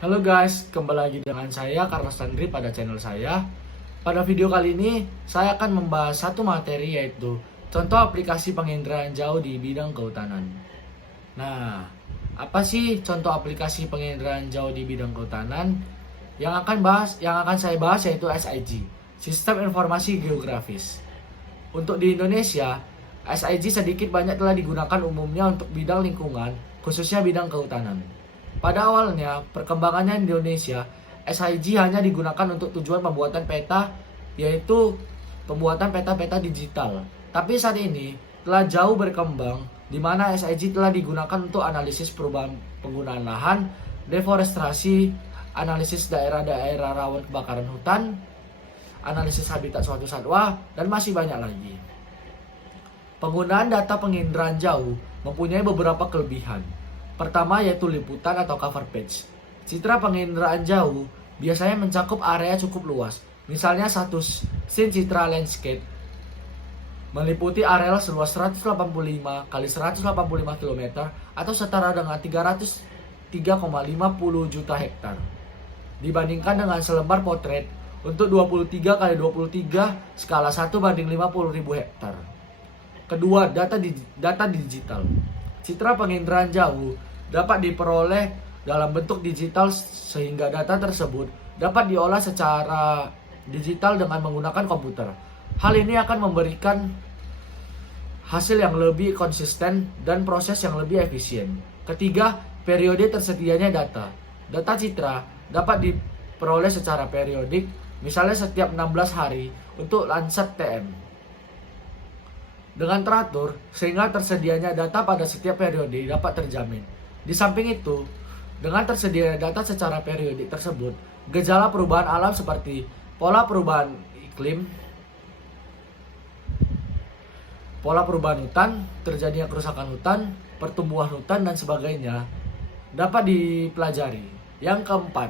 Halo guys, kembali lagi dengan saya Carlos Tandri pada channel saya. Pada video kali ini, saya akan membahas satu materi yaitu contoh aplikasi penginderaan jauh di bidang kehutanan. Nah, apa sih contoh aplikasi penginderaan jauh di bidang kehutanan? Yang akan saya bahas yaitu SIG, Sistem Informasi Geografis. Untuk di Indonesia, SIG sedikit banyak telah digunakan umumnya untuk bidang lingkungan, khususnya bidang kehutanan. Pada awalnya, perkembangannya di Indonesia, SIG hanya digunakan untuk tujuan pembuatan peta, yaitu pembuatan peta-peta digital. Tapi saat ini telah jauh berkembang, di mana SIG telah digunakan untuk analisis perubahan penggunaan lahan, deforestasi, analisis daerah-daerah rawan kebakaran hutan, analisis habitat suatu satwa, dan masih banyak lagi. Penggunaan data penginderaan jauh mempunyai beberapa kelebihan. Pertama yaitu liputan atau cover page. Citra penginderaan jauh biasanya mencakup area cukup luas. Misalnya satu scene citra landscape meliputi area seluas 185 kali 185 km atau setara dengan 303,50 juta hektar. Dibandingkan dengan selembar potret untuk 23 kali 23 skala 1:50.000 hektar. Kedua, data digital. Citra penginderaan jauh dapat diperoleh dalam bentuk digital sehingga data tersebut dapat diolah secara digital dengan menggunakan komputer. Hal ini akan memberikan hasil yang lebih konsisten dan proses yang lebih efisien. Ketiga, periode tersedianya data. Data citra dapat diperoleh secara periodik, misalnya setiap 16 hari untuk Landsat TM. Dengan teratur, sehingga tersedianya data pada setiap periode dapat terjamin. Di samping itu, dengan tersedianya data secara periodik tersebut, gejala perubahan alam seperti pola perubahan iklim, pola perubahan hutan, terjadinya kerusakan hutan, pertumbuhan hutan, dan sebagainya dapat dipelajari. Yang keempat,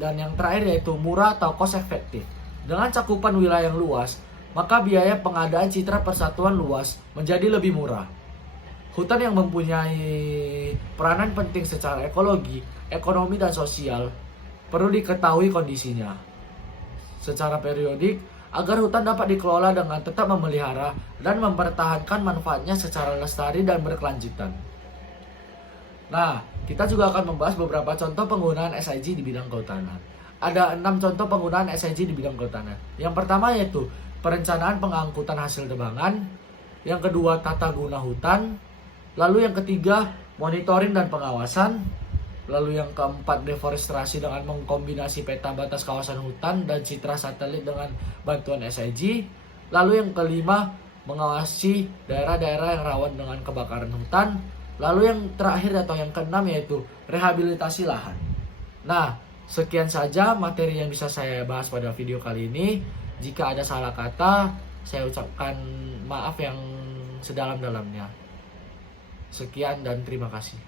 dan yang terakhir yaitu murah atau cost efektif. Dengan cakupan wilayah yang luas, maka biaya pengadaan citra persatuan luas menjadi lebih murah. Hutan yang mempunyai peranan penting secara ekologi, ekonomi, dan sosial perlu diketahui kondisinya secara periodik agar hutan dapat dikelola dengan tetap memelihara dan mempertahankan manfaatnya secara lestari dan berkelanjutan. Nah, kita juga akan membahas beberapa contoh penggunaan SIG di bidang kehutanan. Ada 6 contoh penggunaan SIG di bidang kehutanan. Yang pertama yaitu perencanaan pengangkutan hasil tebangan, yang kedua tata guna hutan, lalu yang ketiga monitoring dan pengawasan, lalu yang keempat deforestasi dengan mengkombinasi peta batas kawasan hutan dan citra satelit dengan bantuan SIG, lalu yang kelima mengawasi daerah-daerah yang rawan dengan kebakaran hutan, lalu yang terakhir atau yang keenam yaitu rehabilitasi lahan. Nah, sekian saja materi yang bisa saya bahas pada video kali ini. Jika ada salah kata, saya ucapkan maaf yang sedalam-dalamnya. Sekian dan terima kasih.